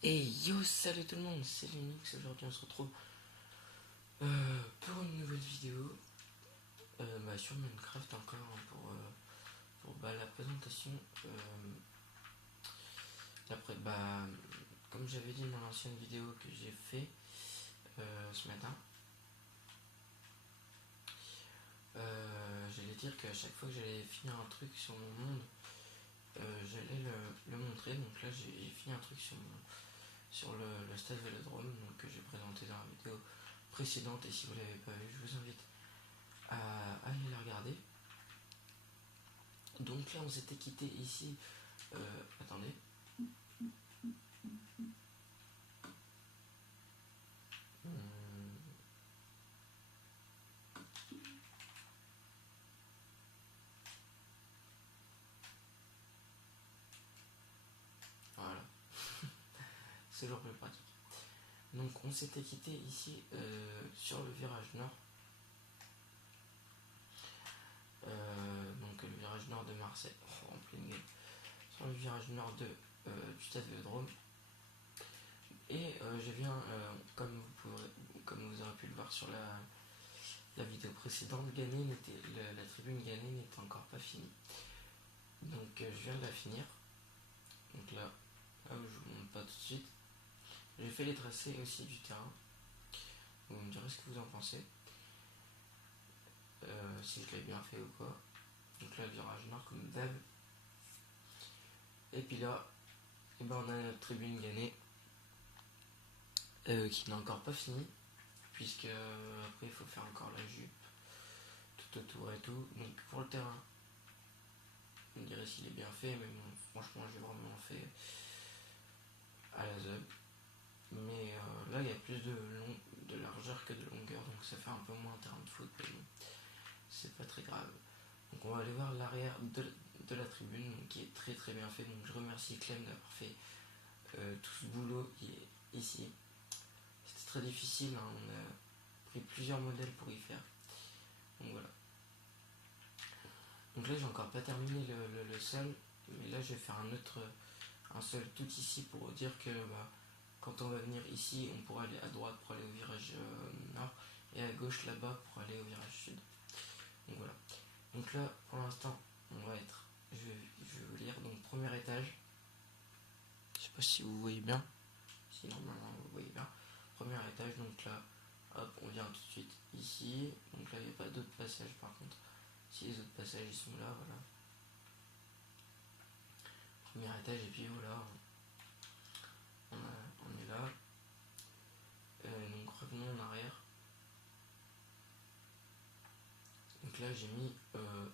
Et yo, salut tout le monde, c'est Linux. Aujourd'hui on se retrouve pour une nouvelle vidéo sur Minecraft encore hein, pour la présentation d'après comme j'avais dit dans l'ancienne vidéo que j'ai fait ce matin. J'allais dire qu'à chaque fois que j'allais finir un truc sur mon monde, j'allais le montrer. Donc là j'ai fini un truc sur le stade Vélodrome donc, que j'ai présenté dans la vidéo précédente, et si vous ne l'avez pas vu, je vous invite à aller la regarder. Donc là on s'était quitté ici. Attendez. Voilà, c'est toujours plus pratique. Donc on s'était quitté ici sur le virage nord. Donc le virage nord de Marseille, en pleine gueule. Sur le virage nord du stade Vélodrome. Et je viens, comme vous aurez pu le voir sur la vidéo précédente, la tribune Gagné n'était encore pas finie. Donc je viens de la finir. Donc là, je vous montre pas tout de suite. J'ai fait les tracés aussi du terrain. Vous me direz ce que vous en pensez. Si je l'ai bien fait ou quoi. Donc là, le virage nord comme d'hab. Et puis là, on a notre tribune Gagné qui n'est encore pas finie. Puisque après, il faut faire encore la jupe tout autour et tout. Donc pour le terrain, on dirait s'il est bien fait. Mais bon, franchement, j'ai vraiment fait à la zeub. Mais là, il y a plus de largeur que de longueur, donc ça fait un peu moins un terrain de foot, mais bon, c'est pas très grave. Donc on va aller voir l'arrière de la tribune, donc, qui est très très bien fait. Donc je remercie Clem d'avoir fait tout ce boulot qui est ici. C'était très difficile, hein, on a pris plusieurs modèles pour y faire. Donc voilà. Donc là, j'ai encore pas terminé le sol, mais là, je vais faire un sol tout ici pour dire que quand on va venir ici, on pourra aller à droite pour aller au virage nord et à gauche là-bas pour aller au virage sud. Donc voilà. Donc là, pour l'instant, on va être. Je vais vous lire. Donc premier étage. Je sais pas si vous voyez bien. Si normalement vous voyez bien. Premier étage. Donc là, hop, on vient tout de suite ici. Donc là, il n'y a pas d'autres passages par contre. Si les autres passages ils sont là, voilà. Premier étage et puis voilà. On est là. Donc revenons en arrière. Donc là j'ai mis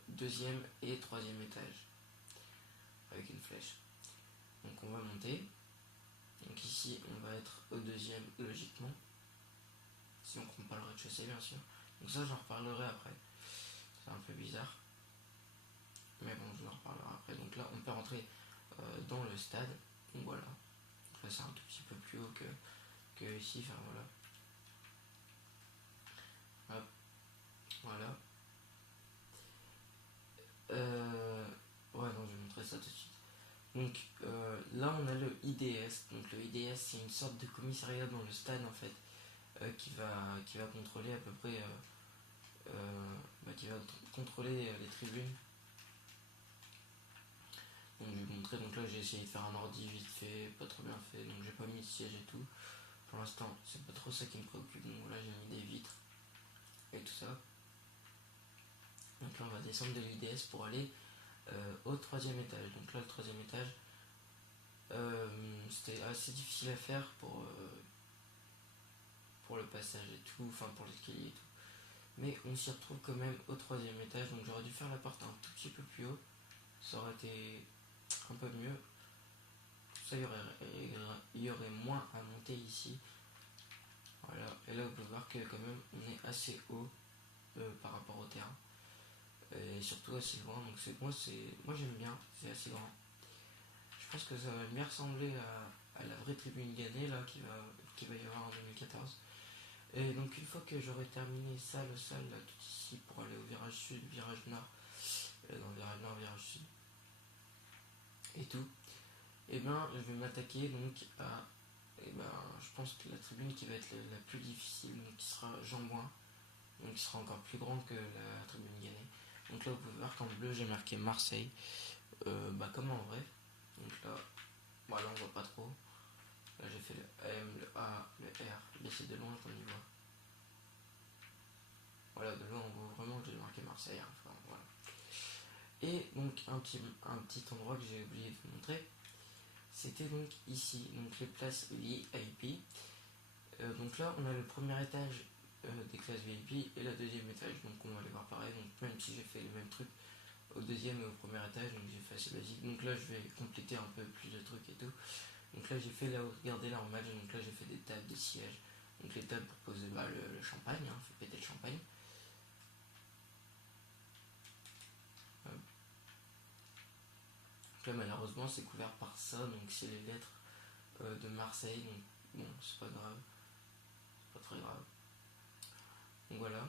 deuxième et troisième étage avec une flèche. Donc on va monter. Donc ici on va être au deuxième logiquement. Si on prend pas le rez-de-chaussée bien sûr. Donc ça j'en reparlerai après. C'est un peu bizarre. Mais bon je en reparlerai après. Donc là on peut rentrer dans le stade. Donc voilà. Donc là c'est un tout petit peu plus haut que ici. Enfin voilà. Hop. Voilà. Ouais non je vais montrer ça tout de suite. Donc là on a le IDS. Donc le IDS c'est une sorte de commissariat dans le stade en fait, qui va contrôler à peu près qui va contrôler les tribunes. Donc je vais vous montrer. Donc là j'ai essayé de faire un ordi vite fait, pas trop bien fait, donc j'ai pas mis de siège et tout. Pour l'instant c'est pas trop ça qui me préoccupe. Donc voilà, j'ai mis des vitres et tout ça. Donc là on va descendre de l'IDS pour aller au troisième étage. Donc là le troisième étage, c'était assez difficile à faire pour le passage et tout, enfin pour l'escalier et tout. Mais on s'y retrouve quand même au troisième étage, donc j'aurais dû faire la porte un tout petit peu plus haut, ça aurait été un peu mieux. Ça, il y aurait moins à monter ici. Voilà, et là vous pouvez voir que quand même on est assez haut par rapport au terrain. Et surtout assez loin, donc moi j'aime bien, c'est assez grand. Je pense que ça va bien ressembler à la vraie tribune Gagné là qui va y avoir en 2014. Et donc une fois que j'aurai terminé ça, le sol là tout ici pour aller au virage sud, virage nord, dans le virage nord, virage sud et tout, et bien je vais m'attaquer donc à et ben je pense que la tribune qui va être la plus difficile, donc qui sera Jean-Bouin, donc qui sera encore plus grande que la tribune Gannet. Donc là vous pouvez voir qu'en bleu j'ai marqué Marseille, comme en vrai. Donc là, voilà, on voit pas trop. Là j'ai fait le M, le A, le R, mais c'est de loin qu'on y voit. Voilà, de loin on voit vraiment que j'ai marqué Marseille. Hein, enfin, voilà. Et donc un petit endroit que j'ai oublié de vous montrer, c'était donc ici, donc les places VIP. Donc là on a le premier étage des classes VIP et le deuxième étage, donc on va les voir pareil. Donc même si j'ai fait le même truc au deuxième et au premier étage, donc j'ai fait assez basique. Donc là je vais compléter un peu plus de trucs et tout. Donc là j'ai fait là, regardez là en match, donc là j'ai fait des tables, des sièges. Donc les tables pour poser le champagne, hein, fait péter le champagne. Donc là malheureusement c'est couvert par ça, donc c'est les lettres de Marseille, donc bon c'est pas grave, c'est pas très grave. Donc voilà.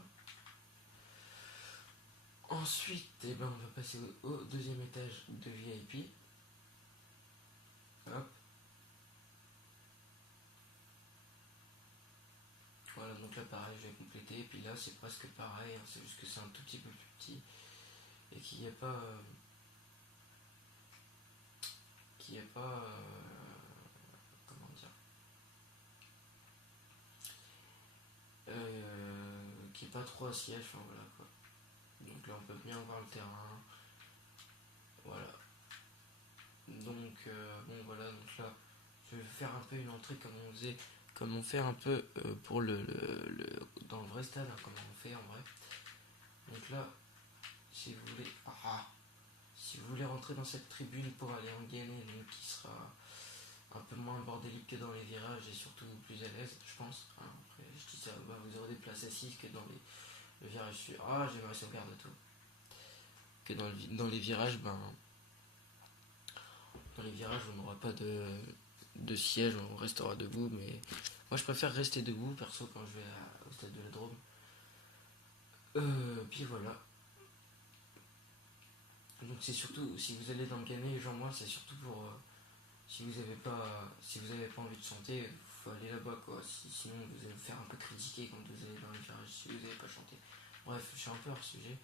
Ensuite, on va passer au deuxième étage de VIP. Hop. Voilà, donc là pareil, je vais compléter. Et puis là, c'est presque pareil, hein, c'est juste que c'est un tout petit peu plus petit. Et qu'il n'y a pas. Qu'il n'y a pas. Comment dire Qu'il n'y ait pas trois sièges, enfin voilà quoi. Donc là, on peut bien voir le terrain. Voilà. Donc, bon voilà, donc là, je vais faire un peu une entrée comme on faisait. Comme on fait un peu pour dans le vrai stade, hein, comme on fait en vrai. Donc là, si vous voulez. Si vous voulez rentrer dans cette tribune pour aller en Guinée, donc qui sera un peu moins bordélique que dans les virages et surtout plus à l'aise, je pense. Hein, après, je dis ça, vous aurez des places assises que dans le virage sud. J'ai ma sauvegarde de tout. Que dans les virages, dans les virages, on n'aura pas de siège, on restera debout. Mais moi, je préfère rester debout, perso, quand je vais au stade de la Drôme. Puis voilà. Donc c'est surtout, si vous allez dans le Canet, genre moi, c'est surtout pour si vous avez pas envie de chanter, il faut aller là-bas quoi. Sinon vous allez vous faire un peu critiquer quand vous allez dans les virages si vous n'avez pas chanté. Bref, je suis un peu hors sujet.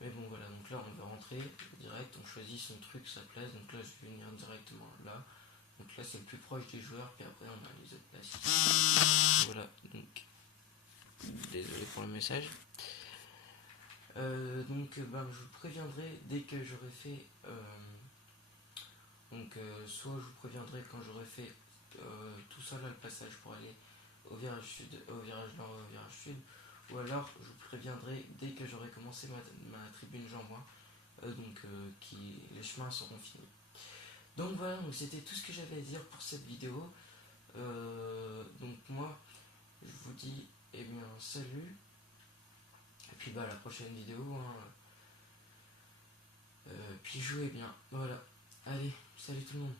Mais bon voilà, donc là on va rentrer direct, on choisit son truc, sa place. Donc là je vais venir directement là. Donc là c'est le plus proche des joueurs, puis après on a les autres places. Voilà, donc désolé pour le message. Je vous préviendrai dès que j'aurai fait. Soit je vous préviendrai quand j'aurai fait tout ça là, le passage pour aller au virage sud, au virage nord, au virage sud, ou alors je vous préviendrai dès que j'aurai commencé ma tribune Jean-Bouin, les chemins seront finis. Donc voilà, donc c'était tout ce que j'avais à dire pour cette vidéo. Donc moi, je vous dis, salut. Et puis à la prochaine vidéo. Puis jouez bien. Voilà. Allez, salut tout le monde.